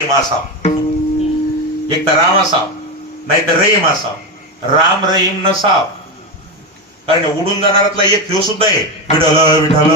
असाव, एक तर राम असाव नाही तर रहीम असाव. राम रहीम नसाव, कारण उडून जाणारातला एक ह्यो सुद्धा आहे विठ्ठल विठ्ठल.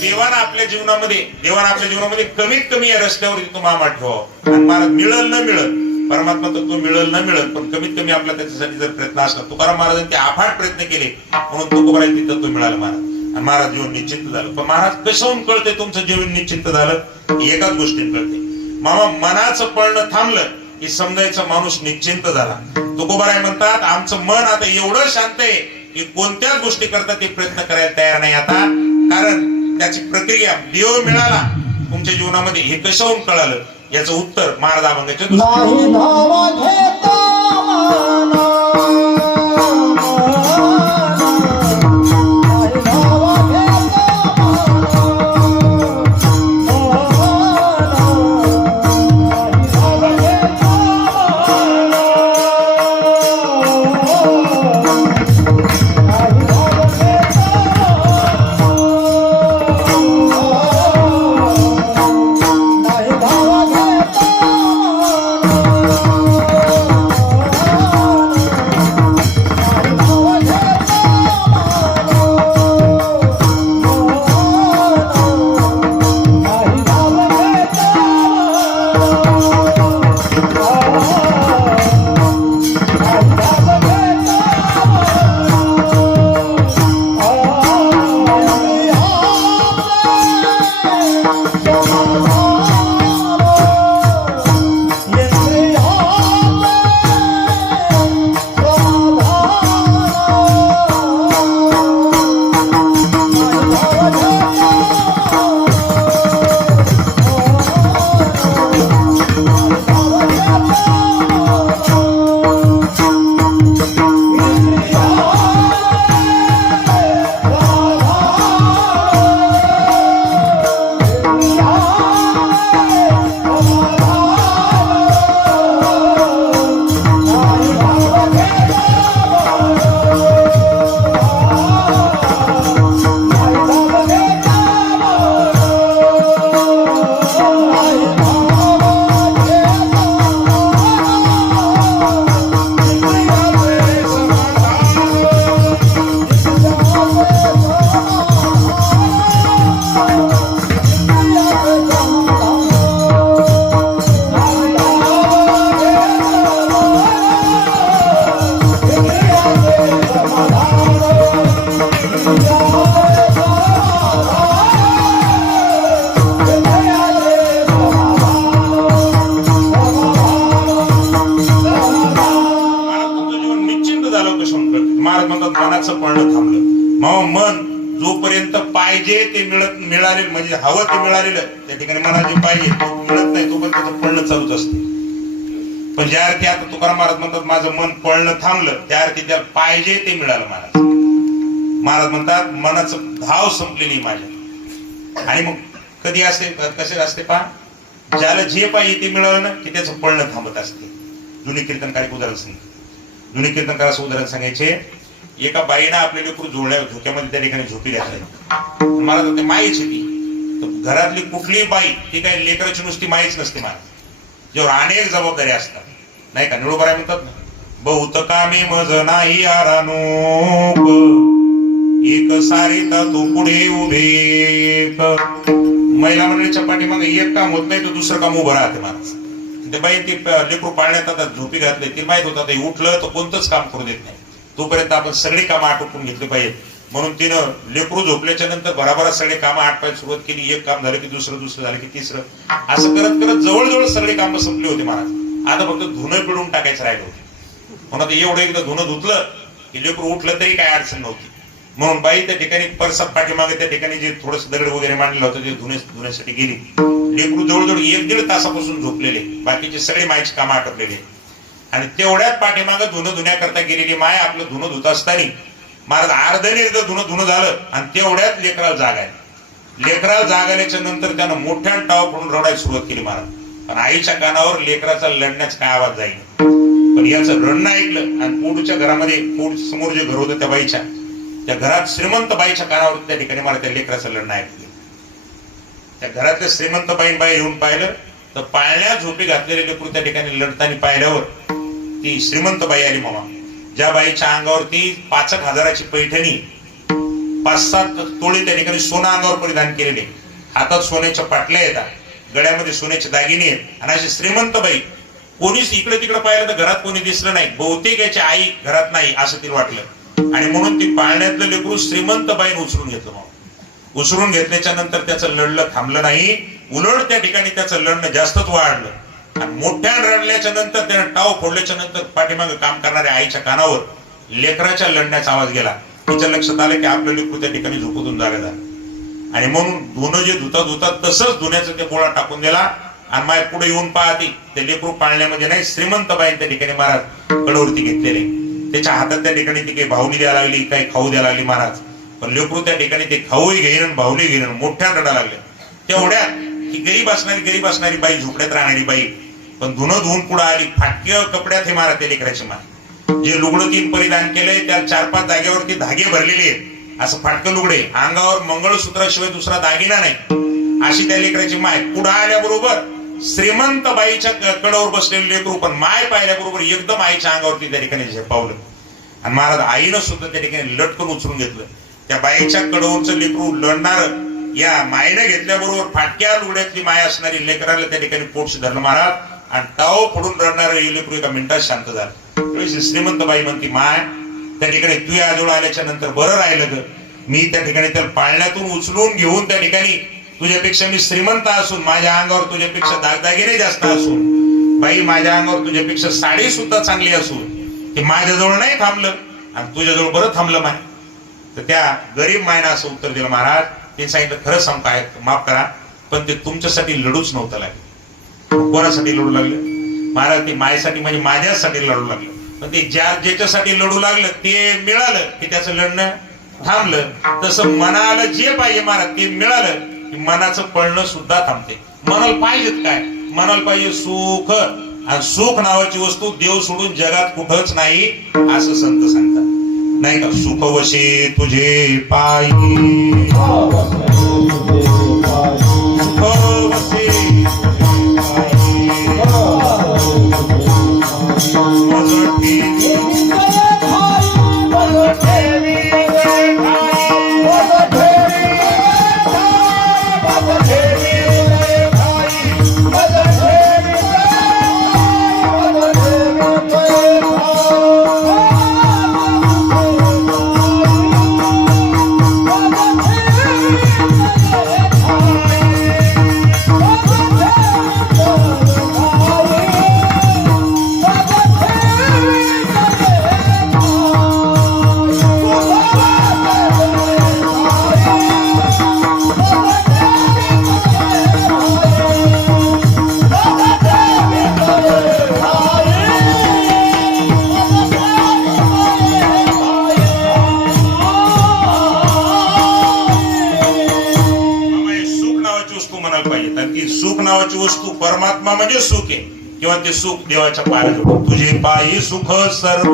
देवानं आपल्या जीवनामध्ये कमीत कमी या रस्त्यावरती तो मामा ठेवा. आणि महाराज मिळल न मिळल, परमात्मा तत्व मिळल न मिळल, पण कमीत कमी आपला त्याच्यासाठी जर प्रयत्न असला. तुकाराम महाराजांनी ते अफाट प्रयत्न केले म्हणून तुकोबाराय ते तत्व मिळालं महाराज. आणि महाराज जीवन निश्चिंत झालं. पण महाराज कशाहून कळते तुमचं जीवन निश्चिंत झालं? एकाच गोष्टीने कळते, मामा मनाचं पळणं थांबलं की समजायचा माणूस निश्चिंत झाला. तुकोबाराय म्हणतात आमचं मन आता एवढं शांत आहे की कोणत्याच गोष्टी करता ते प्रयत्न करायला तयार नाही आता. कारण त्याची प्रक्रिया देव मिळाला तुमच्या जीवनामध्ये. हे कशाहून कळालं याचं उत्तर महाराज अभंगाच्या मनाचं पळणं थांबलं. मग मन जोपर्यंत पाहिजे ते मिळालेलं म्हणजे हवं ते मिळालेलं त्या ठिकाणी मनाला जे पाहिजे तो मिळत नाही तोपर्यंत त्याचं पळणं चालूच असते. पण ज्या अर्थी आता तुकाराम महाराज म्हणतात माझं मन पळणं थांबलं, त्या अर्थी त्याला पाहिजे ते मिळालं महाराज. महाराज म्हणतात मनाचं धाव संपलेली माझ्या. आणि मग कधी असते कसे असते पहा, ज्याला जे पाहिजे ते मिळालं ना की त्याचं पळणं थांबत असते. जुने कीर्तनकार उदाहरण सांगितलं. जुने कीर्तनकाराचं उदाहरण सांगायचे, एका बाईनं आपले लेकरू झोक्यामध्ये त्या ठिकाणी झोपी घातले. मला ते माईच होती. घरातली कुठलीही बाई ती काही लेकराची नुसती माईच नसते महाराज, ज्यावर अनेक जबाबदारी असतात नाही का. निळोबाराय म्हणतात ना, बहुत कामे मज नाही आरानोक, एक सारिता तू पुढे उभे. महिला मंडळीच्या पाठीमागे एक काम होत नाही तर दुसरं काम उभं राहते महाराज. ते बाई ती लेकरू पाळण्यात आता झोपी घातले, ती माहित होता ते उठलं तर कोणतंच काम करू देत नाही. तोपर्यंत आपण सगळी कामं आटोपून घेतली पाहिजे. म्हणून तिनं लेकरू झोपल्याच्या नंतर भराभरा सगळे कामं आटपायला सुरुवात केली. एक काम झालं की दुसरं झालं की तिसरं, असं करत करत जवळजवळ सगळे कामं संपली होती महाराज. आता फक्त धुणं पिळून टाकायचं राहिलं होते. म्हणून एवढं एकदा धुणं धुतलं की लेकरू उठलं तरी काय अडचण नव्हती. म्हणून बाई त्या ठिकाणी परसात पाठीमागे त्या ठिकाणी जे थोडस दगड वगैरे मांडलं होतं ते धुण्यासाठी गेली. लेकरू जवळजवळ 1-1.5 तासापासून झोपलेले, बाकीचे सगळे मायची कामं आटपलेले. आणि तेवढ्यात पाठीमागं धुणं धुण्याकरता गेलेली माय आपलं धुणं धुत असताना महाराज अर्धने धुणं झालं आणि तेवढ्यात लेकराला जाग आली. लेकराला जाग आल्याच्या नंतर त्यानं मोठ्यानं टाव पडून रडायला सुरुवात केली महाराज. पण आईच्या कानावर लेकराचा लढण्याचा काय आवाज जाईल. पण याचं रडणं ऐकलं आणि पोटच्या घरामध्ये पोट समोर जे घर होतं त्या बाईच्या त्या घरात श्रीमंत बाईच्या कानावर त्या ठिकाणी मला त्या लेकराचं लढणं ऐकलं. त्या घरातल्या श्रीमंत बाई येऊन पाहिलं तर पाळण्या झोपी घातलेले लेकरू त्या ठिकाणी लढताना पाहिल्यावर ती श्रीमंत बाई आली मामा. ज्या बाईच्या अंगावरती 5,000ची पैठणी, 5-7 तोळे त्या ठिकाणी सोनं अंगावर परिधान केलेले, हातात सोन्याच्या पाटल्या येतात, गळ्यामध्ये सोन्याचे दागिने आहेत, आणि अशी श्रीमंत बाई. कोणीच इकडे तिकडे पाहिलं तर घरात कोणी दिसलं नाही. बहुतेक याची आई घरात नाही असं तिला वाटलं, आणि म्हणून ती पाळण्यातलं लेकरू श्रीमंत बाईने उचलून घेतलं. मग उचलून घेतल्याच्या नंतर त्याचं लढलं थांबलं नाही, उलट त्या ठिकाणी त्याचं लढणं जास्तच वाढलं. आणि मोठ्या रडल्याच्या नंतर त्यानं टाव फोडल्याच्या नंतर पाठीमागे काम करणाऱ्या आईच्या कानावर लेकराच्या लढण्याचा आवाज गेला. तिच्या लक्षात आलं की आपलं लेकरू त्या ठिकाणी झोपून जागा झालं, आणि म्हणून धुणं जे धुतात तसंच धुण्याचं ते गोळा टाकून दिला. आणि माय पुढे येऊन पाहती ते लेकरू पाळण्यामध्ये नाही, श्रीमंत बाईन त्या ठिकाणी महाराज कडवरती घेतलेले. त्याच्या हातात त्या ठिकाणी ती काही भावली द्यायला लागली, काही खाऊ द्यायला लागली महाराज. पण लेकरू त्या ठिकाणी ते खाऊही घेईन, भावली घेईन, मोठ्या रडा लागले. तेवढ्यात ही गरीब असणारी बाई, झोपड्यात राहणारी बाई, पण धुणं धुवून पुढे आली. फाटक्या कपड्यात हे महाराज त्या लेकराची माय, जे लुगडं तीन परिधान केलंय त्या 4-5 जागेवरती धागे भरलेले आहेत, असं फाटकं लुगडे, अंगावर मंगळसूत्राशिवाय दुसरा दागिना नाही, अशी त्या लेकराची माय. पुढे आल्याबरोबर श्रीमंत बाईच्या कडावर बसलेले लेकरू पण माय पाहिल्याबरोबर एकदम आईच्या अंगावरती त्या ठिकाणी झेपावलं. आणि महाराज आईनं सुद्धा त्या ठिकाणी लटकन उचलून घेतलं. त्या बाईच्या कडावरचं लेकरू लढणार या मायने घेतल्याबरोबर फाटक्या लुगड्यातली माय असणारी लेकराला त्या ठिकाणी पोटशी धरलं महाराज, आणि टाव फोडून रडणारं लेकरू एका मिनिटात शांत झालं. श्रीमंत बाई म्हणती, माय त्या ठिकाणी तू आजोळ आल्याच्या नंतर बरं राहिलं ग. मी त्या ठिकाणी त्याला पाळण्यातून उचलून घेऊन त्या ठिकाणी तुझ्यापेक्षा मी श्रीमंत असून, माझ्या अंगावर तुझ्यापेक्षा दागदागिने जास्त असून, बाई माझ्या अंगावर तुझ्यापेक्षा साडी सुद्धा चांगली असून ते माझ्याजवळ नाही थांबलं आणि तुझ्याजवळ बरं थांबलं माय. तर त्या गरीब मायनं असं उत्तर दिलं महाराज. ते सांगितलं, खरं सांग काय, माफ करा, पण ते तुमच्यासाठी लढूच नव्हतं लागलं. कोणासाठी लढू लागलं महाराज? ते मायसाठी म्हणजे माझ्यासाठी लढू लागलं. पण ते ज्याच्यासाठी लढू लागलं ते मिळालं की त्याचं लढणं थांबलं. तसं मनाला जे पाहिजे महाराज ते मिळालं की मनाचं पळणं सुद्धा थांबते. मनाला पाहिजेत काय? मनाला पाहिजे सुख, आणि सुख नावाची वस्तू देव सोडून जगात कुठंच नाही असं संत सांगतात, नाही का? सुख वशे तुझे पायी, सुख वशे सुख नावाची वस्तू परमात्मा म्हणजे सुख आहे, किंवा ते सुख देवाच्या पायात. तुझे पायी सुख सर्व,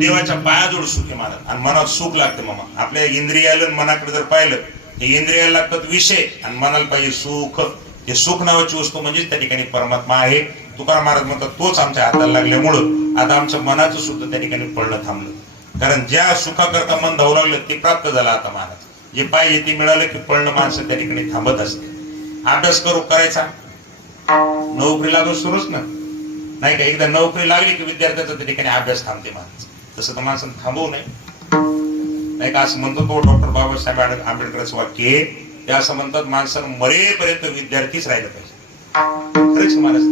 देवाच्या पायाजवळ सुख आहे महाराज. आणि मनात सुख लागतं मामा. आपल्या इंद्रियाला मनाकडे जर पाहिलं तर इंद्रियाला लागतात विषय आणि मनाला पाहिजे सुख. ते सुख नावाची वस्तू म्हणजे त्या ठिकाणी परमात्मा आहे. तुकाराम महाराज म्हणतात, तोच आमच्या हाताला लागल्यामुळं आता आमच्या मनाचं सुद्धा त्या ठिकाणी पडलं थांबलं. कारण ज्या सुखाकरता मन धावू लागलं ते प्राप्त झालं. आता महाराज जे पाहिजे ते मिळालं की पडणं माणसं त्या ठिकाणी थांबत असते. अभ्यास करायचा, नोकरी लागू सुरूच ना, नाही का? एकदा नोकरी लागली की विद्यार्थ्याचा त्या ठिकाणी अभ्यास थांबते माणसं. तसं तर माणसानं थांबवू नाही का? असं म्हणतो तो डॉक्टर बाबासाहेब आंबेडकरचं वाक्य. ते असं म्हणतात, माणसानं मरेपर्यंत विद्यार्थीच राहिलं पाहिजे. खरंच महाराज,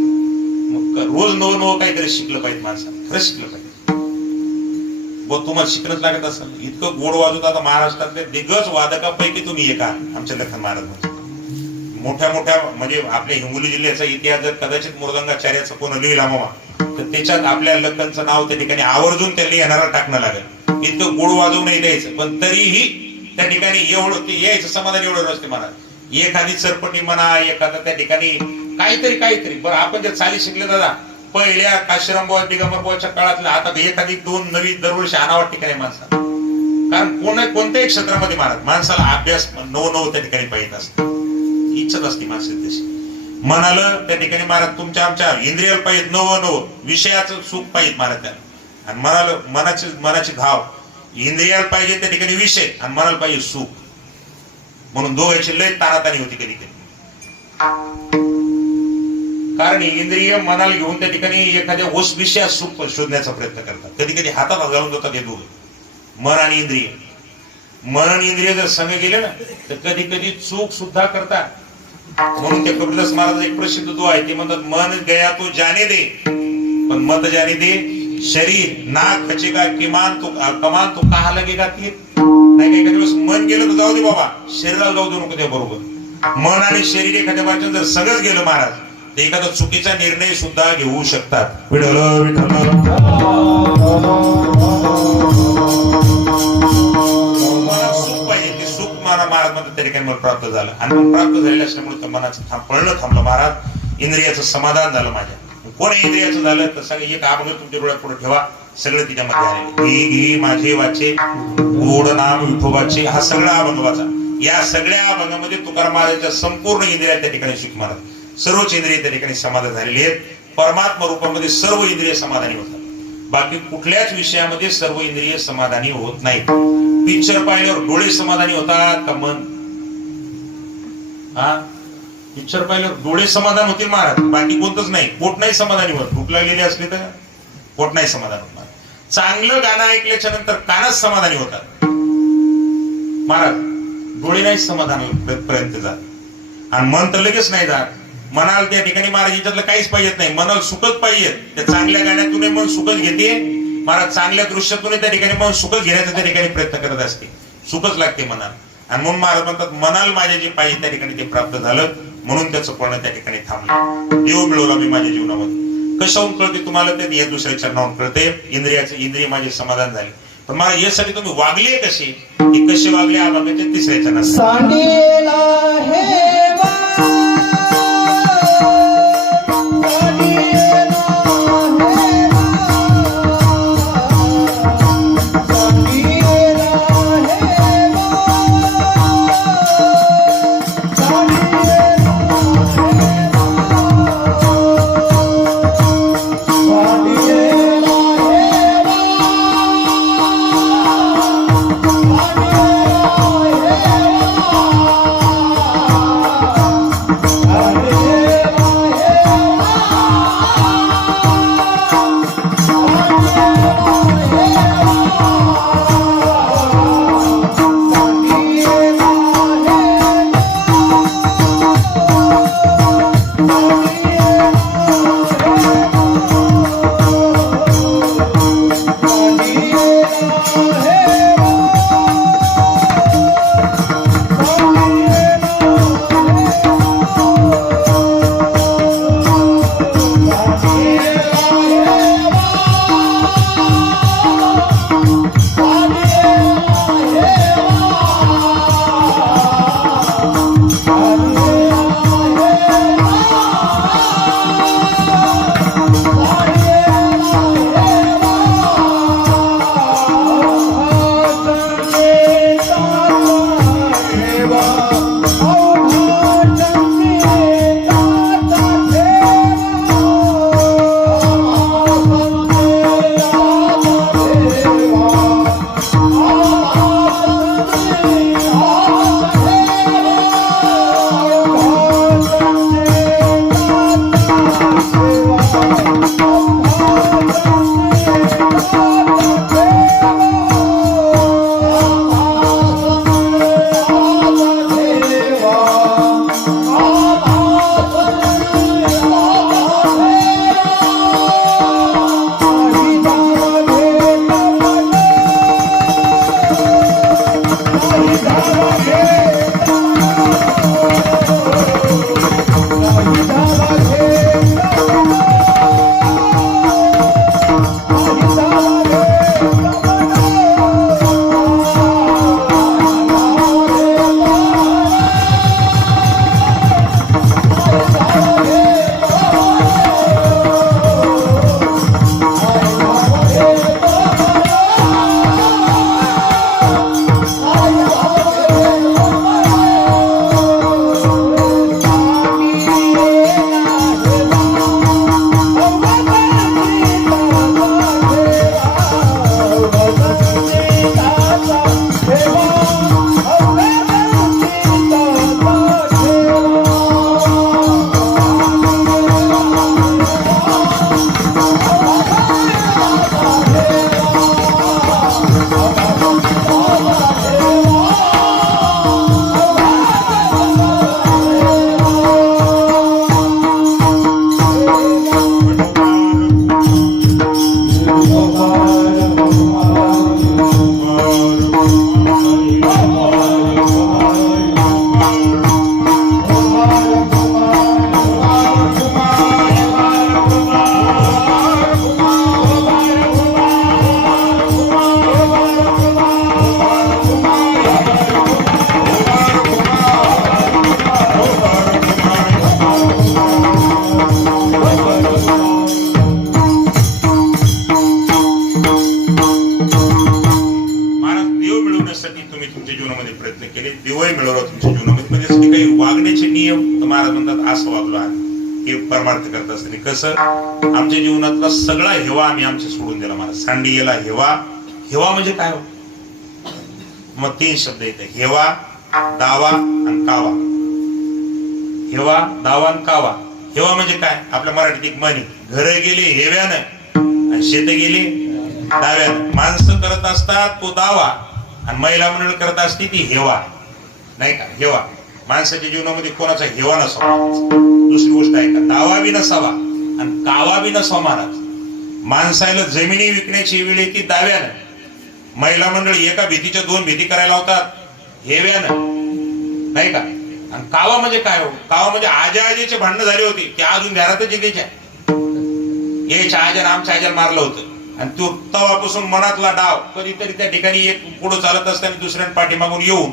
मग रोज नवं काहीतरी शिकलं पाहिजे माणसानं, खरंच शिकलं पाहिजे. तुम्हाला शिकणंच लागत असेल. इतकं गोड वाजवत आता महाराष्ट्रातल्या दिग्गज वादकापैकी तुम्ही एका आमच्या लखन महाराज म्हणजे. मोठ्या मोठ्या म्हणजे आपल्या हिंगोली जिल्ह्याचा इतिहास जर कदाचित मृदंगाचार्याचं कोण लिहिला मामा तर त्याच्यात आपल्या लखनचं नाव त्या ठिकाणी आवर्जून त्यांनी येणारा टाकणं लागेल. इतकं गुळ वाजवून द्यायचं पण तरीही त्या ठिकाणी एवढं ते यायचं समाधान एवढं नसते म्हणा. एखादी चरपटी म्हणा एखादा त्या ठिकाणी काहीतरी बरं आपण जर चाली शिकले दादा पहिल्या काशीराम बुवा दिगंबर बुवाच्या काळातल्या आता एखादी 2 नवी दरवर्षी आणावं ठिकाणी माणसाला. कारण कोणत्याही क्षेत्रामध्ये महाराज माणसाला अभ्यास नव त्या ठिकाणी पाहिजे असतं. इच्छाच असते माणसाची तशी. मनाला त्या ठिकाणी महाराज तुमच्या आमच्या इंद्रियाला पाहिजे नव विषयाचं सुख पाहिजे महाराज त्याला. आणि मनाला मनाची धाव इंद्रियाला पाहिजे त्या ठिकाणी विषय आणि मनाला पाहिजे सुख. म्हणून दोघांची लय तानातानी होती कधी कधी. कारण इंद्रिय मनाला घेऊन त्या ठिकाणी एखाद्या विषयात सुख शोधण्याचा प्रयत्न करतात. कधी कधी हातात घालून जातात हे दोघे मन आणि इंद्रिय. मन आणि इंद्रिय जर संग गेले ना तर कधी कधी चूक सुद्धा करतात. म्हणून ते कबीरदास महाराज एक प्रसिद्ध दुआ आहे ते म्हणतात मन गया तो जाने दे पण मत जाने दे शरीर ना खचेगा कमान तो कहा लगेगा तीर. नाही एखाद्या दिवस मन गेलं तर जाऊ दे बाबा शरीराला जाऊ देऊ नको त्या बरोबर. मन आणि शरीर एखाद्या वाचन जर सगळंच गेलं महाराज ते एखादा चुकीचा निर्णय सुद्धा घेऊ शकतात. सुख पाहिजे ते सुख महाराज म्हणतात त्या ठिकाणी मला प्राप्त झालं. आणि मग प्राप्त झालेलं असल्यामुळे मनाचं पळणं थांबलं महाराज. इंद्रियाचं समाधान झालं माझ्या. कोण इंद्रियाचं झालं तर सगळे एक अभंग तुमच्या डोळ्यात पुढे ठेवा सगळं तिच्यामध्ये आलेलं. घे माझे वाचे गोड नाम विठोबाचे हा सगळा अभंग वाचा. या सगळ्या अभंगामध्ये तुकाराम महाराजांच्या संपूर्ण इंद्रिया त्या ठिकाणी सुख महाराज सर्वच इंद्रिय त्या ठिकाणी समाधान झालेली आहेत. परमात्मा रूपामध्ये सर्व इंद्रिय समाधानी होतात. बाकी कुठल्याच विषयामध्ये सर्व इंद्रिय समाधानी होत नाहीत. पिक्चर पाहिल्यावर डोळे समाधानी होतात का मन? हा पिक्चर पाहिल्यावर डोळे समाधान होतील महाराज बाकी कोणतंच नाही. पोट नाही समाधानी होत. भूक लागलेली असली तर पोट नाही समाधान होत. चांगलं गाणं ऐकल्याच्या नंतर कानच समाधानी होतात महाराज. डोळे नाही समाधान पर्यंत जात आणि मन तर लगेच नाही जात. मनाला त्या ठिकाणी महाराज याच्यातलं काहीच पाहिजेत नाही. मनाला सुखच पाहिजे. त्या चांगल्या गाण्यातून मन सुखच घेते महाराज. चांगल्या दृश्यातून त्या ठिकाणी मन सुखच घेण्याचा त्या ठिकाणी प्रयत्न करत असते. सुखच लागते मनाला. आणि म्हणून महाराज म्हणतात मनाला माझ्या जे पाहिजे त्या ठिकाणी ते प्राप्त झालं म्हणून त्याचं पळणं त्या ठिकाणी थांबलं. देव मिळवला मी माझ्या जीवनामध्ये. कशाहून कळते तुम्हाला ते या दुसऱ्या चरणावरून कळते. इंद्रिय माझे समाधान झाले. पण मला यासाठी तुम्ही वागले कसे हे कसे वागले अभंगाच्या 3ऱ्या चरणात परमार्थ करत असताना कसं आमच्या जीवनातला सगळा हेवा आम्ही आमच्या सोडून दिला. मला सांडी गेला हेवा. हेवा म्हणजे काय हो? मग 3 शब्द येते, हेवा, दावा आणि कावा. हेवा, दावा आणि कावा. हेवा म्हणजे काय? आपल्या मराठीत एक म्हणी, घर गेली हेव्यानं आणि शेत गेली दाव्यानं. माणसं करत असतात तो दावा आणि महिला मंडळ करत असते ती हेवा, नाही का? हेवा. माणसाच्या जीवनामध्ये कोणाचा हेवा नसावा. दुसरी गोष्ट आहे का, दावा बी नसावा आणि कावा बी नसावा. महाराज माणसाला जमिनी विकण्याची वेळ येते दाव्यानं. महिला मंडळ एका भीतीच्या 2 भीती करायला होतात हेव्यानं, नाही का? आणि कावा म्हणजे काय हो? कावा म्हणजे आजी भांडणं झाली होती, त्या अजून घरातच यायच्या. यायच्या आज्यानं आमच्या आज्याला मारलं होतं आणि तो तवापासून मनातला डाव कधीतरी त्या ठिकाणी एक पुढं चालत असताना दुसऱ्या पाठीमागून येऊन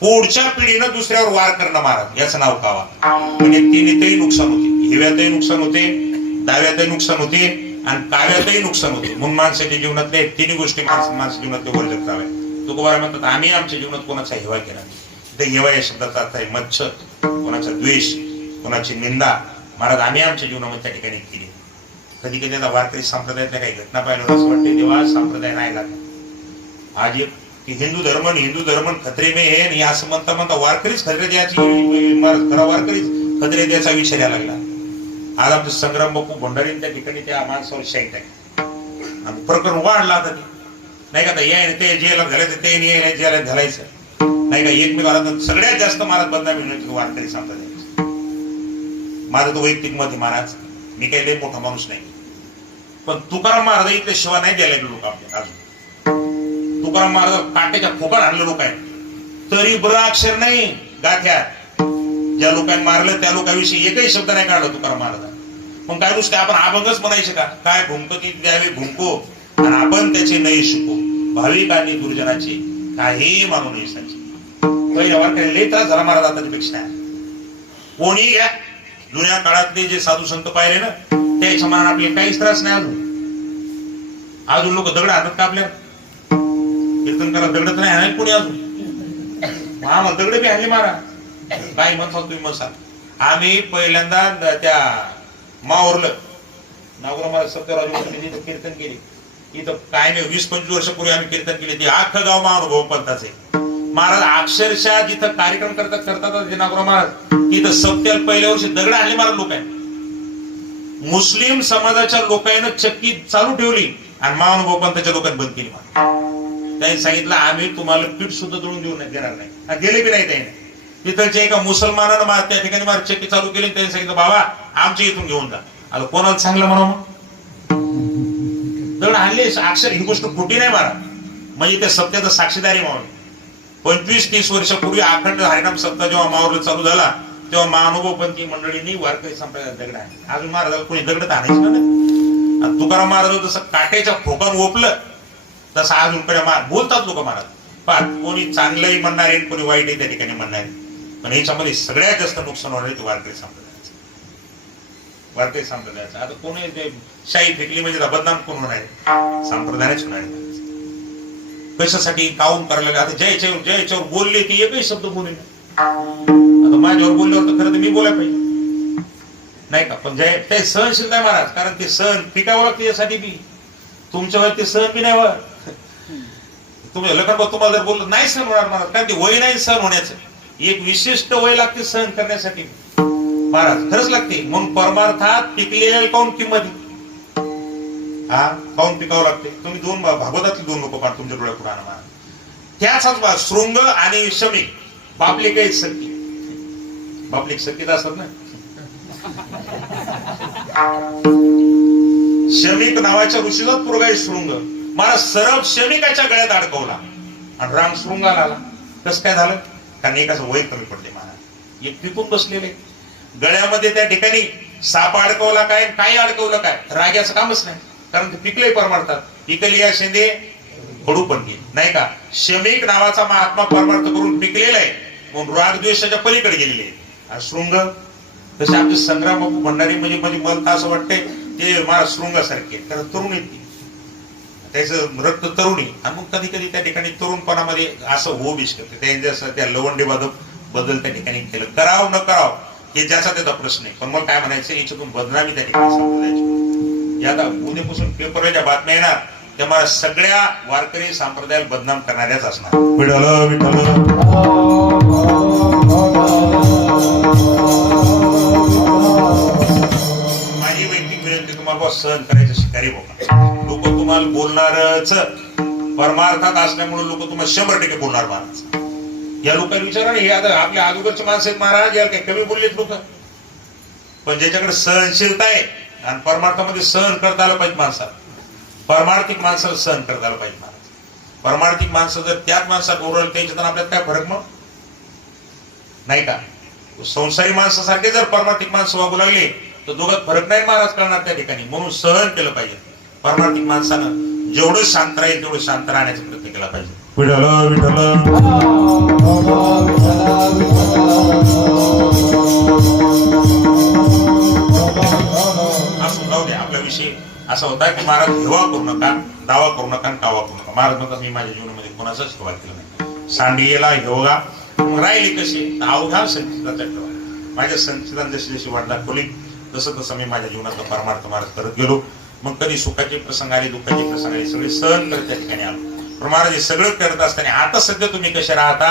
पुढच्या पिढीनं दुसऱ्यावर वार करणं. महाराज याचं नाव कावा. म्हणजे तिन्हीतही नुकसान होते. हेव्यातही नुकसान होते, दाव्यातही नुकसान होते आणि काव्यातही नुकसान होते. म्हणून माणसाच्या जीवनातल्या 3 गोष्टी माणसाच्या जीवनातले वर्जन करावे. तुकोबाराय म्हणतात आम्ही आमच्या जीवनात कोणाचा हेवा केला नाही. तर हेवा या शब्दाचा अर्थ आहे मच्छर, कोणाचा द्वेष, कोणाची निंदा. महाराज आम्ही आमच्या जीवनामध्ये त्या ठिकाणी केली. कधी कधी आता वारकरी संप्रदायातल्या काही घटना पाहिल्यावर असं वाटते देवा संप्रदाय नाही लागला. आज एक हिंदू धर्म खतरे में है असं म्हणता म्हणता वारकरीच खतरे द्यायची, खरा वारकरीच खतरे द्यायचा विचार यायला लागला. आज आमचे संग्राम बापू भंडारी त्या ठिकाणी त्या माणसावर शाईट आहे आणि प्रकरण वाढला आता ते, नाही का? ते जेला घालायचं, ते जेला घालायचं, नाही का? एकमेकाला सगळ्यात जास्त महाराज बदनामी मिळते वारकरी संप्रदायाची. माझं तो वैयक्तिक मत आहे महाराज. मी काही लय मोठा माणूस नाही, पण तुकाराम महाराज इथल्या शिवा नाही द्यायला लोक आपल्या. अजून तुकाराम महाराज काट्याच्या खोकात आणलं लोक आहे तरी बरं अक्षर नाही गाठ्यात. ज्या लोकांनी मारलं त्या लोकांविषयी एकही शब्द नाही काढला तुकाराम महाराज. मग काय गोष्ट आपण अभंगच म्हणायचे का? काय भुंकती द्यावे भुंको आणि आपण त्याचे नाही शिकू, भाविक आणि दुर्जनाचे काही मानू नये साची. पहिल्या वारकऱ्याला लय त्रास झाला महाराज आताच्या पेक्षा. कोणी घ्या, जुन्या काळातले जे साधू संत पाहिले ना त्याच्या मनात आपले काहीच त्रास नाही. अजून लोक दगड आणत का आपल्या कीर्तन करा? दगड तर नाही आणायला कोणी अजून. आम्हाला दगड बी आणले मारा. काय म्हणता तुम्ही म्हणसाल? आम्ही पहिल्यांदा त्या मावरलं नागोरा महाराज सत्यराज जिथं कीर्तन केले, इथं काय नाही 20-25 वर्षापूर्वी आम्ही कीर्तन केले. ते अख्खं गाव महानुभव पंथाचे महाराज अक्षरशः जिथं कार्यक्रम करतात नागोरा महाराज तिथं सप्त्याला पहिल्या वर्षी दगड आणले महाराज लोकांनी. मुस्लिम समाजाच्या लोकांना चक्की चालू ठेवली आणि महानुभव पंथाच्या लोकांनी बंद केली. त्यांनी सांगितलं आम्ही तुम्हाला पीठ सुद्धा दळून देणार नाही. गेले बी नाही त्याने. तिथलच्या एका मुसलमानानं त्या ठिकाणी मला चक्की चालू केली. त्यांनी सांगितलं बाबा आमच्या इथून घेऊन जा. आता कोणाला चांगलं म्हणा मग दगड आणले. अक्षर ही गोष्ट खोटी नाही मारा, म्हणजे त्या सत्याचा साक्षीदारी मावली. 25-30 वर्षापूर्वी अखंड हरिनाम सप्ताह जेव्हा मावरला चालू झाला तेव्हा महानुभवपंथी मंडळींनी वारकरी संप्रदायात दगड आणले. अजून महाराजाला कोणी दगड आणायचं ना. तुकाराम महाराज जसं काट्याच्या खोकान ओपलं तसं अजूनकडे बोलतात लोक महाराज. पण कोणी चांगलंही म्हणणार आहे, कोणी वाईटही त्या ठिकाणी म्हणणार आहे. पण याच्यामध्ये सगळ्यात जास्त नुकसान होणार आहे ते वारकरी संप्रदायाचं. वारकरी संप्रदायाचं आता कोणी ते शाही फेकली म्हणजे बदनाम कोण होणार आहे? संप्रदायाच होणार आहे. कशासाठी काऊन करायला? आता ज्याच्यावर बोलले ती एकही शब्द बोलले नाही. आता माझ्यावर बोलल्यावर तर खरं तर मी बोलायला पाहिजे, नाही का? पण ते सहनशील नाही महाराज, कारण ते सहन पिकावं लागते यासाठी बी. तुमच्यावर ते सहन बी नाही वळ. तुमच्या लखन तुम्हाला जर बोललं नाही सहन होणार महाराज, कारण ते वय नाही सहन होण्याचं. एक विशिष्ट वय लागते सहन करण्यासाठी महाराज, खरंच लागते. म्हणून परमार्थात पिकलेल्या काऊन किंमत काऊन पिकावं लागते. तुम्ही भागवतातले 2 लोक पाठ तुमच्या डोळ्या पुढे आणा. त्याच शृंग आणि शमिक बापले काही सत्य, बापले सत्य असतात ना. शमिक नावाच्या ऋषीचाच पोरगा आहे शृंग. मला सरळ शमिकाच्या गळ्यात अडकवला आणि राम शृंगाला आला. कसं काय झालं? कारण एकाचं वय कमी पडले महाराज. एक पिकून बसलेले गळ्यामध्ये त्या ठिकाणी साप अडकवला काय अडकवलं काय? राग्याचं कामच नाही, कारण ते पिकले परमार्थात. पिकली या शेंदे खडू पण गेली, नाही का? शमिक नावाचा महात्मा परमार्थ करून पिकलेला आहे म्हणून राग द्वेषाच्या पलीकडे गेलेले आहे. शृंग तसे आमचे संग्राम बापू भंडारी म्हणजे मला असं वाटतंय ते मला शृंगासारखे, कारण तरुण आहेत ती, त्याचं रक्त तरुणी. आणि मग कधी कधी त्या ठिकाणी तरुणपणामध्ये असं हो बिश करते. त्यांच्या त्या लवंडे बद्दल त्या ठिकाणी केलं. करावं न करावं हे ज्याचा त्याचा प्रश्न आहे. पण मग काय म्हणायचं, याच्यातून बदनामी त्या ठिकाणी संप्रदायाची. या उद्यापासून पेपरच्या बातम्या येणार त्या मला सगळ्या वारकरी संप्रदायाला बदनाम करणाऱ्याच असणार. विठ्ठल विठ्ठल माझी वैयक्तिक विनंती तुम्हाला सहन करायचं शिकारी बघा. लोक तुम्हाला बोलणारच, परमार्थात असल्यामुळे लोक तुम्हाला 100% बोलणार महाराज. या लोकांना विचारा हे आता आपल्या अगोदरचे माणसं आहेत महाराज, याला काही कमी बोललेत लोक. पण ज्याच्याकडे सहनशीलता आहे आणि परमार्थामध्ये सहन करता आलं पाहिजे माणसाला, परमार्थिक माणसाला सहन करता आलं पाहिजे महाराज. परमार्थिक माणसं जर त्याच माणसात ओरडलं त्यांच्यात आपल्यात काय फरक मग नाही का? संसारी माणसासारखे जर परमार्थिक माणसं वागू लागले तर दोघात फरक नाही महाराज करणार त्या ठिकाणी. म्हणून सहन केलं पाहिजे. परमार्थिक माणसानं जेवढं शांत राहील तेवढं शांत राहण्याचा प्रयत्न केला पाहिजे. विठ्ठल विठ्ठल असं जाऊ दे. आपला विषय असा होता की महाराज हेवा करू नका, दावा करू नका, कावा करू नका. महाराज म्हणतात मी माझ्या जीवनामध्ये कोणाचाच हेवा केला नाही. सांडगेला हेवगा राहिली कशी अवघा संचिताचा ठेवा. माझ्या संचितान जशी जशी वाट दाखवली तसं तसं मी माझ्या जीवनातला परमार्थ महाराज करत गेलो. मग कधी सुखाचे प्रसंग आले, दुःखाचे प्रसंग आले, सगळे सहन करत त्या ठिकाणी आलो. पण महाराज हे सगळं करत असताना आता सध्या तुम्ही कसे राहता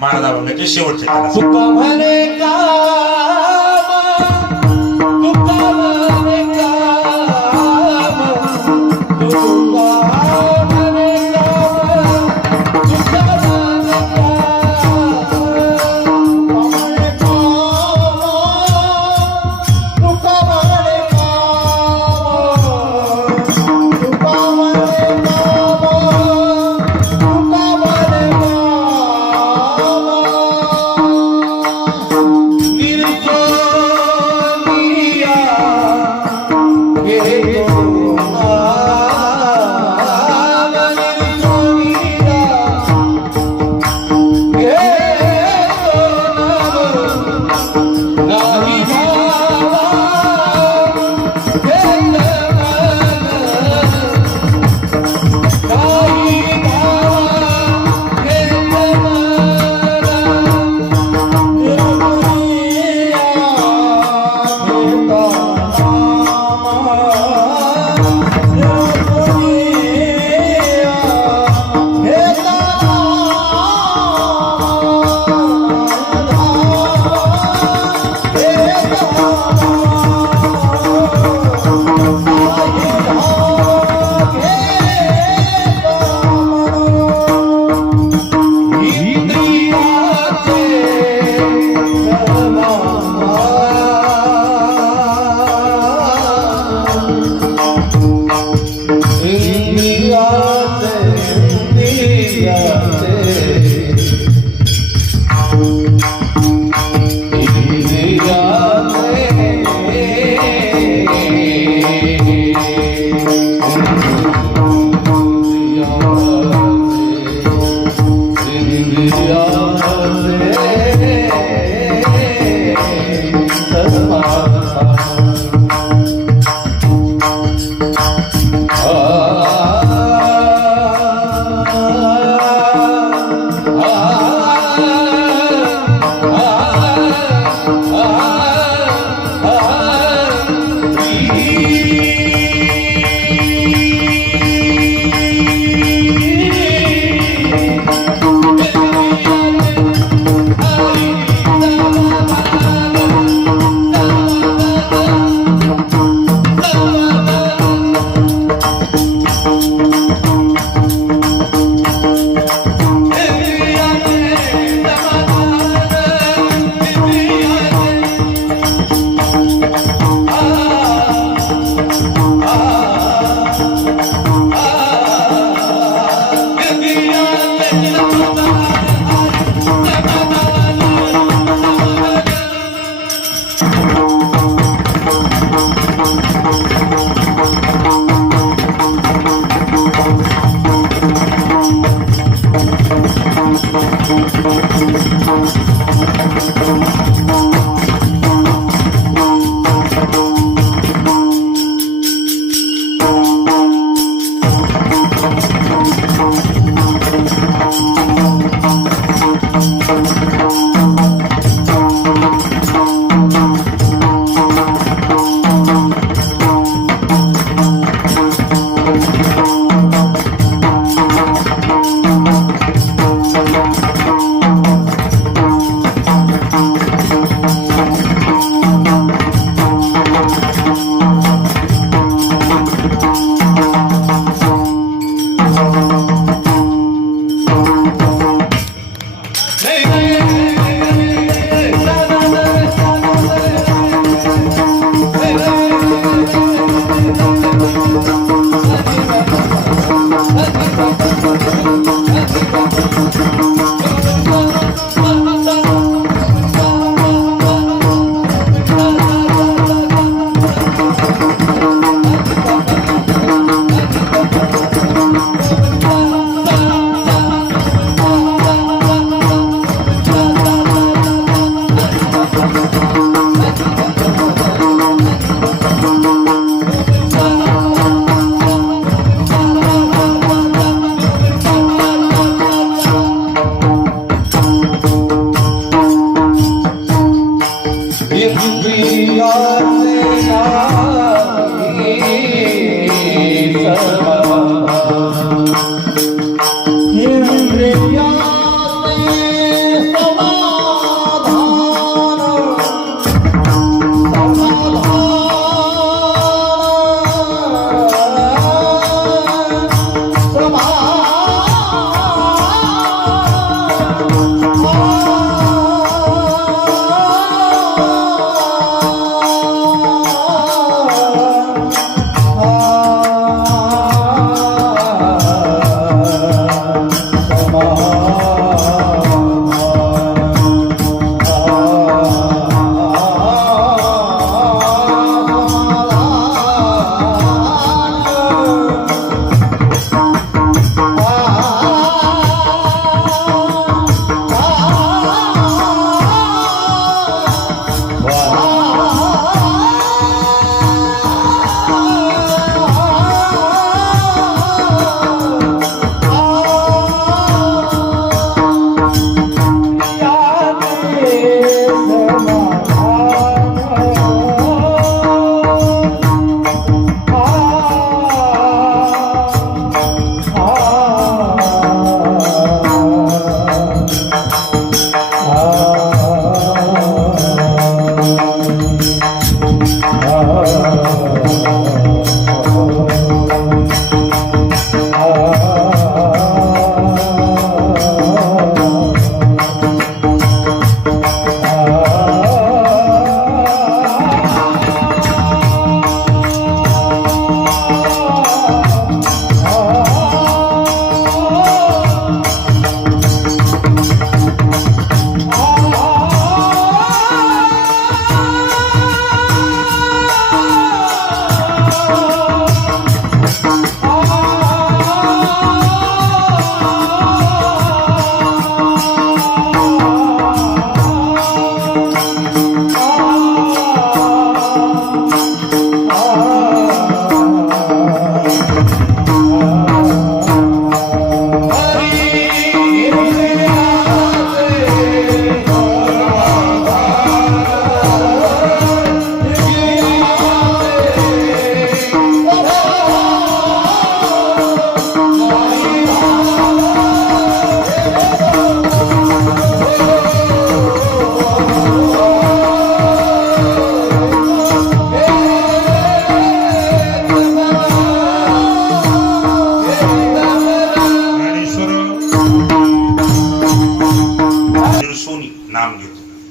महाराज अभंगाचे शेवटचे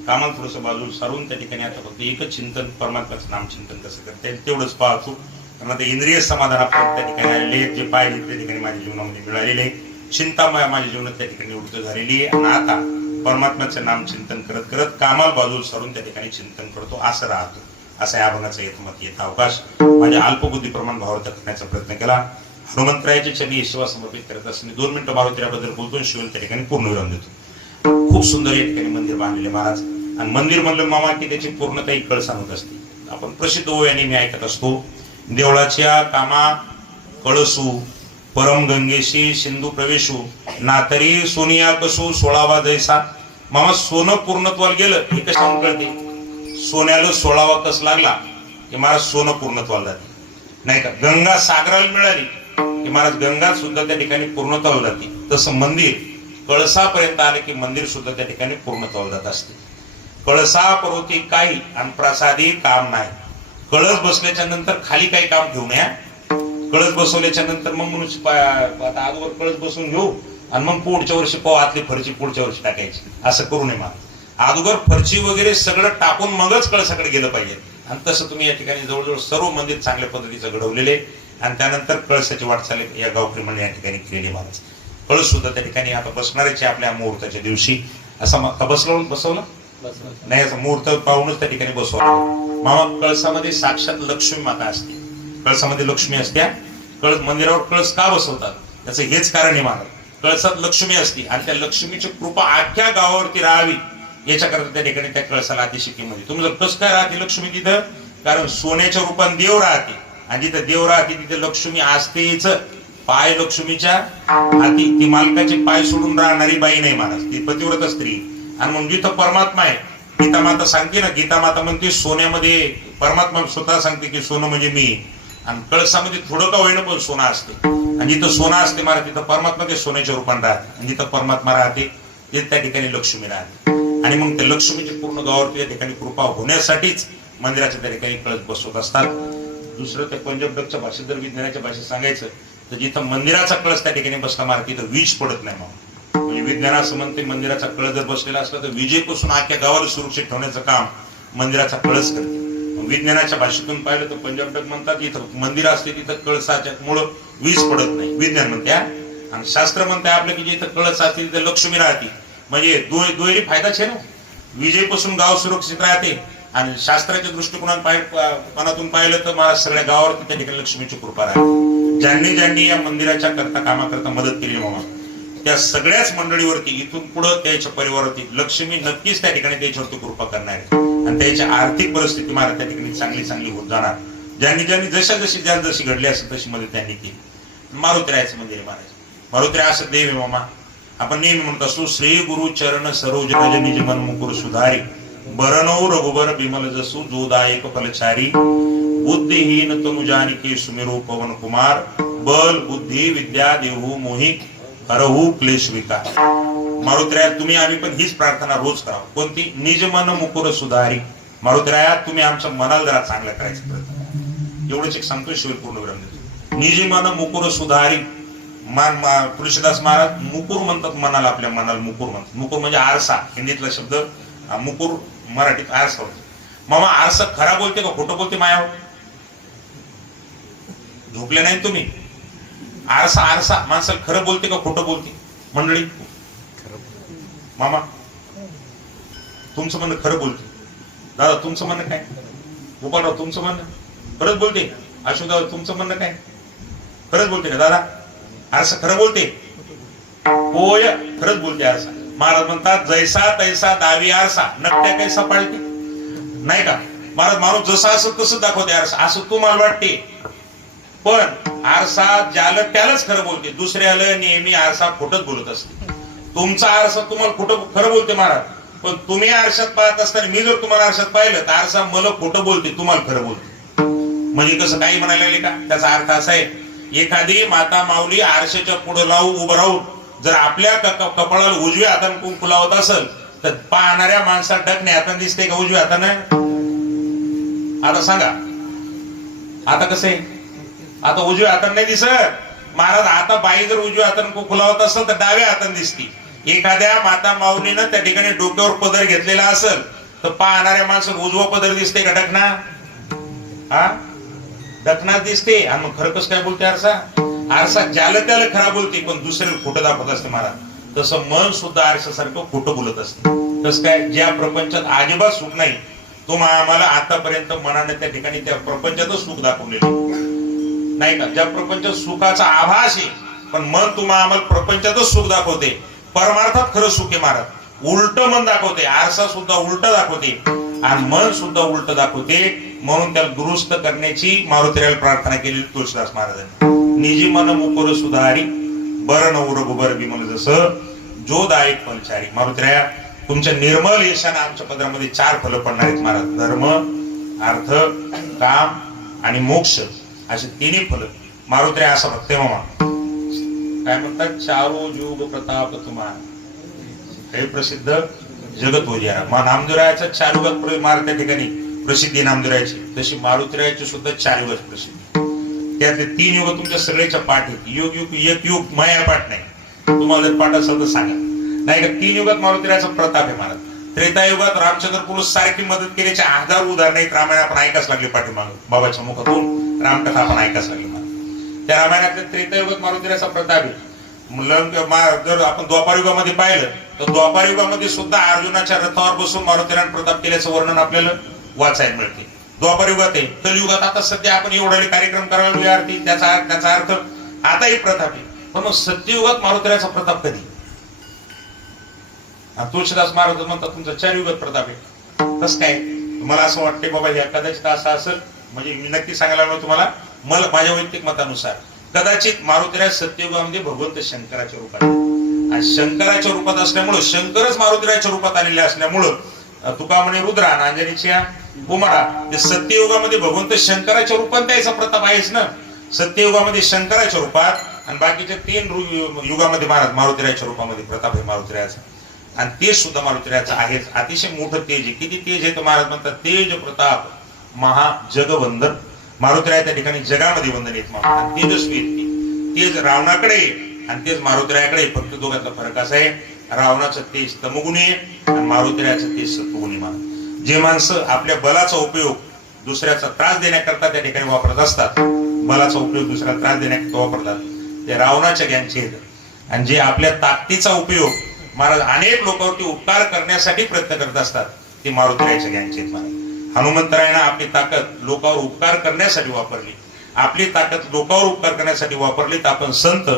कामाला थोडंसं बाजूला सारून त्या ठिकाणी आता फक्त एकच चिंतन, परमात्म्याचं नाम चिंतन कसं करता येईल तेवढंच पाहतो. कारण ते इंद्रिय समाधान आपण त्या ठिकाणी आलेले जे पाहिजे त्या ठिकाणी माझ्या जीवनामध्ये मिळालेले आहे. चिंता माझ्या जीवनात त्या ठिकाणी निवृत्त झालेली आहे. आणि आता परमात्म्याचं नाम चिंतन करत करत कामाला बाजूला सारून त्या ठिकाणी चिंतन करतो, असं राहतो. असा या अभंगाचा येतमत येत अवकाश माझ्या अल्पबुद्धी प्रमाण भावार्थ करण्याचा प्रयत्न केला. हनुमंतरायाच्या चरणी सेवा समर्पित करत असताना 2 मिनिटं मारुतीबद्दल बोलतो, शिवून त्या ठिकाणी पूर्ण विराम देतो. खूप सुंदर या ठिकाणी मंदिर बांधलेले महाराज. आणि मंदिर म्हणलं मामा की त्याची पूर्णता कळ सांगत असते. आपण प्रसिद्ध ओव्याने मी ऐकत असतो, देवळाच्या कामा कळसू परम गंगेशी सिंधू प्रवेशू नातरी सोनिया कसू 16वा जैसा. मामा सोनं पूर्णत्वाला गेलं हे कशावर कळते? सोन्याला 16वा कस लागला की महाराज सोनं पूर्णत्वाला जाते, नाही का? गंगा सागराला मिळाली की महाराज गंगा सुद्धा त्या ठिकाणी पूर्णत्वाला जाते. तसं मंदिर कळसापर्यंत आले की मंदिर सुद्धा त्या ठिकाणी पूर्णत्वाला जात असते. कळसापरोती काही आणि प्रसादी काम नाही. कळस बसल्याच्या नंतर खाली काही काम घेऊ नये. कळस बसवल्याच्या नंतर मग मनुष्य आता अगोदर कळस बसवून घेऊ आणि मग पुढच्या वर्षी पाव आतली फरची पुढच्या वर्षी टाकायची, असं करू नये. मला अगोदर फरची वगैरे सगळं टाकून मगच कळसाकडे गेलं पाहिजे. आणि तसं तुम्ही या ठिकाणी जवळजवळ सर्व मंदिर चांगल्या पद्धतीचं घडवलेले आणि त्यानंतर कळसाची वाटचाल या गावकरी मंडळी या ठिकाणी केलेली. महाराज कळस सुद्धा त्या ठिकाणी आता बसणाऱ्याचे आपल्या मुहूर्ताच्या दिवशी असं बसवलं नाही, असं मुहूर्त पाहूनच त्या ठिकाणी बसवलं. मामा कळसामध्ये साक्षात लक्ष्मी माता असते. कळसामध्ये लक्ष्मी असत्या. कळस मंदिरावर कळस का बसवतात त्याचं हेच कारण आहे महाराज. कळसात लक्ष्मी असते आणि त्या लक्ष्मीची कृपा अख्ख्या गावावरती राहावी याच्याकरता त्या ठिकाणी त्या कळसाला अतिशय किंमत आहे. तुम्ही जर कसं काय राहते लक्ष्मी तिथं? कारण सोन्याच्या रूपात देव राहते आणि जिथं देव राहते तिथे लक्ष्मी असतेच. पाय लक्ष्मीच्या हाती. ती मालकाचे पाय सोडून राहणारी बाई नाही महाराज, ती पतिव्रता स्त्री. आणि मग जिथं परमात्मा आहे, गीता माता सांगते ना, गीता माता म्हणते सोन्यामध्ये, परमात्मा स्वतः सांगते की सोनं म्हणजे मी. आणि कळसामध्ये थोडं का होईना पण सोनं असते, आणि जिथं सोनं असते महाराज तिथं परमात्मा ते सोन्याच्या रूपाने राहते, आणि जिथं परमात्मा राहते ते त्या ठिकाणी लक्ष्मी राहते. आणि मग त्या लक्ष्मीची पूर्ण गावावरती या ठिकाणी कृपा होण्यासाठीच मंदिराच्या त्या ठिकाणी कळस बसवत असतात. दुसरं त्या पंजाबच्या भाषेत जर विज्ञानाच्या भाषेत सांगायचं तर जिथं मंदिराचा कळस त्या ठिकाणी बसला महाराज तिथं वीज पडत नाही. मग म्हणजे विज्ञान असं म्हणते मंदिराचा कळस जर बसलेला असला तर विजेपासून आख्या गावाला सुरक्षित ठेवण्याचं काम मंदिराचा कळस करते. विज्ञानाच्या भाषेतून पाहिलं तर पंजाब म्हणतात जिथं मंदिर असते तिथं कळसाच्या मुळे वीज पडत नाही, विज्ञान म्हणते. आणि शास्त्र म्हणते आपलं की जिथं कळस असते तिथं लक्ष्मी राहते. म्हणजे दुहेरी फायदाच आहे ना, विजेपासून गाव सुरक्षित राहते आणि शास्त्राच्या दृष्टिकोनातून पाहिलं तर मला सगळ्या गावावरती त्या ठिकाणी लक्ष्मीची कृपा राहते. ज्यांनी ज्यांनी या मंदिराच्या करता कामाकरता मदत केली मामा त्या सगळ्याच मंडळीवरती इथून पुढे त्याच्या परिवारावरती लक्ष्मी नक्कीच त्या ठिकाणी त्याच्यावरती कृपा करणार आहे आणि त्याची आर्थिक परिस्थिती मला त्या ठिकाणी चांगली चांगली होत जाणार. ज्यांनी ज्यांनी जशी जशी घडली असेल तशी मदत त्यांनी केली. मारुतीरायाचं मंदिर आहे महाराज. मारुतीराय असं देव आहे मामा. आपण नेहमी म्हणत असतो श्री गुरु चरण सरोज रज निज मन मुकुर सुधारी बरनौ रघुबर बिमल जसु जोदायक फलचारी बुद्धिहीन तनु जानिके सुमेरो पवन कुमार बल बुद्धी विद्या देहू मोहि हरहू क्लेश विकार. मारुतीराया तुम्ही आम्ही पण हीच प्रार्थना रोज करावं. कोणती? निज मन मुकुर सुधारी. मारुतीराया तुम्ही आमच्या मनाला जरा चांगलं करायचं प्रयत्न. एवढंच एक सांगतोय शिव पूर्ण ग्रंथ. निज मन मुकुर सुधारी. तुळशीदास महाराज मुकुर म्हणतात मनाला, आपल्या मनाला मुकुर म्हणतात. मुकुर म्हणजे आरसा, हिंदीतला शब्द मुकुर, मराठीत आरसा होतो. मामा आरसा खरा बोलते का खोटं बोलते? माया झोपले नाही तुम्ही? आरसा आरसा माणसाला खरं बोलते का खोटं बोलते? मंडळी मामा तुमचं म्हणणं खरं बोलते. दादा तुमचं म्हणणं काय? गोपाळराव तुमचं म्हणणं खरंच बोलते. अशोकदादा तुमचं म्हणणं काय? खरंच बोलते का दादा? आरसा खरं बोलते? होय खरंच बोलते आरसा. महाराज म्हणतात जैसा तैसा दावी आरसा नकट्या कैसा पाळते. नाही का महाराज? माणूस जसा असं तसं दाखवते आरसा, असं तुम्हाला वाटते. पण आरसा ज्याला त्यालाच खरं बोलते, दुसऱ्याला नेहमी आरसा खोटच बोलत असते. तुमचा आरसा तुम्हाला खोटं खरं बोलते महाराज, पण तुम्ही आरशात पाहत असताना मी जर तुम्हाला आरशात पाहिलं तर आरसा मला खोटं बोलते, तुम्हाला खरं बोलते. म्हणजे कसं काही म्हणायला लागले का? त्याचा अर्थ असा आहे, एखादी माता माऊली आरशाच्या पुढे उभं राहून जर आपल्या कपाळाला उजव्या हाताने कुंकू लावत असेल तर पाहणाऱ्या माणसाला डकणे हाताने दिसते का उजव्या हाताने? आता सांगा, आता कसं आहे? आता उजव्या हाताने नाही दिसत महाराज. आता बाई जर उजव्या हाताने कुंकू लावत असेल तर डाव्या हाताने दिसते. एखाद्या माता माऊलीनं त्या ठिकाणी डोक्यावर पदर घेतलेला असेल तर पाहणाऱ्या माणसाला उजवा पदर दिसते का डकना? हा डकना दिसते. आणि मग खरं कसं काय बोलते आरसा? आरसा ज्याला त्याला खरा बोलते पण दुसऱ्याला खोटं दाखवत असते महाराज. तसं मन सुद्धा आरशासारखं खोटं बोलत असते. कसं काय? ज्या प्रपंचात अजिबात सुख नाही तुम्हाला आम्हाला आतापर्यंत मनाने त्या ठिकाणी त्या प्रपंचातच सुख दाखवलेलं नाही का? ज्या प्रपंचात सुखाचा आभास आहे पण मन तुम्हाला आम्हाला प्रपंचातच सुख दाखवते. परमार्थात खरं सुख आहे महाराज. उलट मन दाखवते. आरसा सुद्धा उलट दाखवते आणि मन सुद्धा उलट दाखवते. म्हणून त्याला दुरुस्त करण्याची मारुतीरायाला प्रार्थना केली तुळशीदास महाराजांनी. निजी मन मुकुर सुधारी बर नवर गुबर बिमल जसं जो दायक फलचारी. मारुतीराया तुमच्या निर्मल यशाने आमच्या पदरामध्ये 4 फलं पडणार आहेत महाराज. धर्म, अर्थ, काम आणि मोक्ष असे 3 फलं. मारुतीराया असं भक्त मामा काय म्हणतात? चारो युग प्रताप तुम्हाला हे प्रसिद्ध जगत उजियारा. नामदेवरायाचा 4 युगात महाराज त्या ठिकाणी प्रसिद्धी नामदेवरायाची, तशी मारुतीरायाची सुद्धा 4 युगात प्रसिद्धी. त्यातले 3 युग तुमच्या सगळ्याच्या पाठ आहेत. युग एक युग माया पाठ नाही. तुम्हाला पाठ असेल तर सांगा. नाही का? 3 युगात मारुतीरायाचा प्रताप आहे महाराज. त्रेतायुगात रामचंद्र पुरुष सारखी मदत केल्याचे 1000 उदाहरण आहेत. रामायण आपण ऐकाच लागले पाठीमाग बाबाच्या मुखातून रामकथा आपण ऐकाच लागली महाराज. त्या रामायणातल्या त्रेतायुगात मारुतीरायाचा प्रताप आहे. जर आपण द्वापारयुगामध्ये पाहिलं तर द्वापारयुगामध्ये सुद्धा अर्जुनाच्या रथावर बसून मारुतीरायाने प्रताप केल्याचं वर्णन आपल्याला वाचायला मिळते. द्वापारयुगात आहे. कलियुगात आता सध्या आपण एवढे कार्यक्रम करायला आरती त्याचा अर्थ आताही प्रताप आहे. पण मग सत्ययुगात मारुतीरायाचा प्रताप कधी? तुळशीदास महाराज म्हणतात तुमचा 4 युगात प्रताप आहे. कसं काय? तुम्हाला असं वाटते बाबा हे कदाचित असं असेल? म्हणजे मी नक्की सांगायला लागलो तुम्हाला. मला माझ्या वैयक्तिक मतानुसार कदाचित मारुतीराय सत्ययुगामध्ये भगवंत शंकराच्या रूपात आणि शंकराच्या रूपात असल्यामुळं शंकरच मारुतीरायाच्या रूपात आलेले असल्यामुळं तुका म्हणे रुद्रा अंजनीच्या उमटा. ते सत्ययुगामध्ये भगवंत शंकराच्या रूपात द्यायचा प्रताप आहेच ना. सत्ययुगामध्ये शंकराच्या रूपात आणि बाकीच्या 3 युगामध्ये महाराज मारुतीरायाच्या रूपामध्ये प्रताप आहे मारुतीरायाचा. आणि तेज सुद्धा मारुतीरायाचा आहेच. अतिशय मोठं तेज आहे. किती तेज आहे तर महाराज म्हणतात तेज प्रताप महाजगवंदन. मारुतीराय त्या ठिकाणी जगामध्ये वंदन येत म्हणतात. तेजस्वी तेज रावणाकडे आणि तेज मारुतीरायाकडे. फक्त दोघांचा फरक असा आहे, रावणाचं तेज तमगुणी आणि मारुतीरायाचं तेज सत्वगुणी. महाराज जे माणसं आपल्या बलाचा उपयोग दुसऱ्याचा त्रास देण्याकरता त्या ठिकाणी वापरत असतात, बलाचा उपयोग दुसऱ्याला त्रास देण्याकरता वापरतात, ते रावणाच्या ज्ञानचे आहेत. आणि जे आपल्या ताकदीचा उपयोग महाराज अनेक लोकांवरती उपकार करण्यासाठी प्रयत्न करत असतात, ते मारुतीरायाच्या ज्ञानचे आहेत. महाराज हनुमंतरायानं आपली ताकद लोकांवर उपकार करण्यासाठी वापरली. आपली ताकद लोकांवर उपकार करण्यासाठी वापरली तर आपण संत,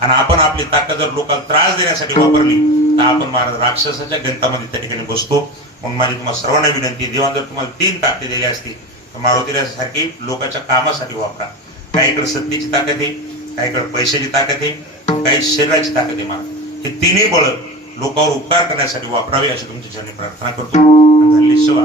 आणि आपण आपली ताकद जर लोकांना त्रास देण्यासाठी वापरली तर आपण महाराज राक्षसाच्या गणितामध्ये त्या ठिकाणी बसतो. म्हणून माझी तुम्हाला सर्वांना विनंती, देवाने जर तुम्हाला 3 ताकद दिली असती तर मारुतीरायासारखी लोकांच्या कामासाठी वापरा. काहीकडे सत्तेची ताकद आहे, काहीकडे पैशाची ताकद आहे, काही शरीराची ताकद आहे. महाराज हे 3ही बळ लोकांवर उपकार करण्यासाठी वापरावे अशी तुमच्या चरणी प्रार्थना करतो. धरली सेवा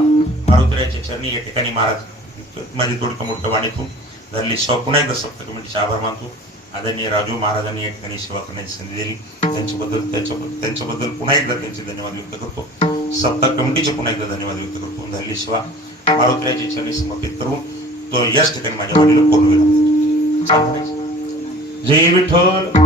मारुतीरायाच्या चरणी या ठिकाणी महाराज माझी थोडं मोठं वाणीतून धरली सेवा पुन्हा एकदा सप्त कमिटीचे आभार मानतो. आदरणीय राजू महाराजांनी या ठिकाणी सेवा करण्याची संधी दिली, त्यांच्याबद्दल पुन्हा एकदा त्यांचे धन्यवाद व्यक्त करतो. सप्ताह कमिटीचे पुन्हा एकदा धन्यवाद व्यक्त करतो. धरली सेवा मारुतीरायाच्या चरणी समर्पित करून तो याच ठिकाणी माझ्या वाणीला पूर्ण विराम. जय विठ्ठल.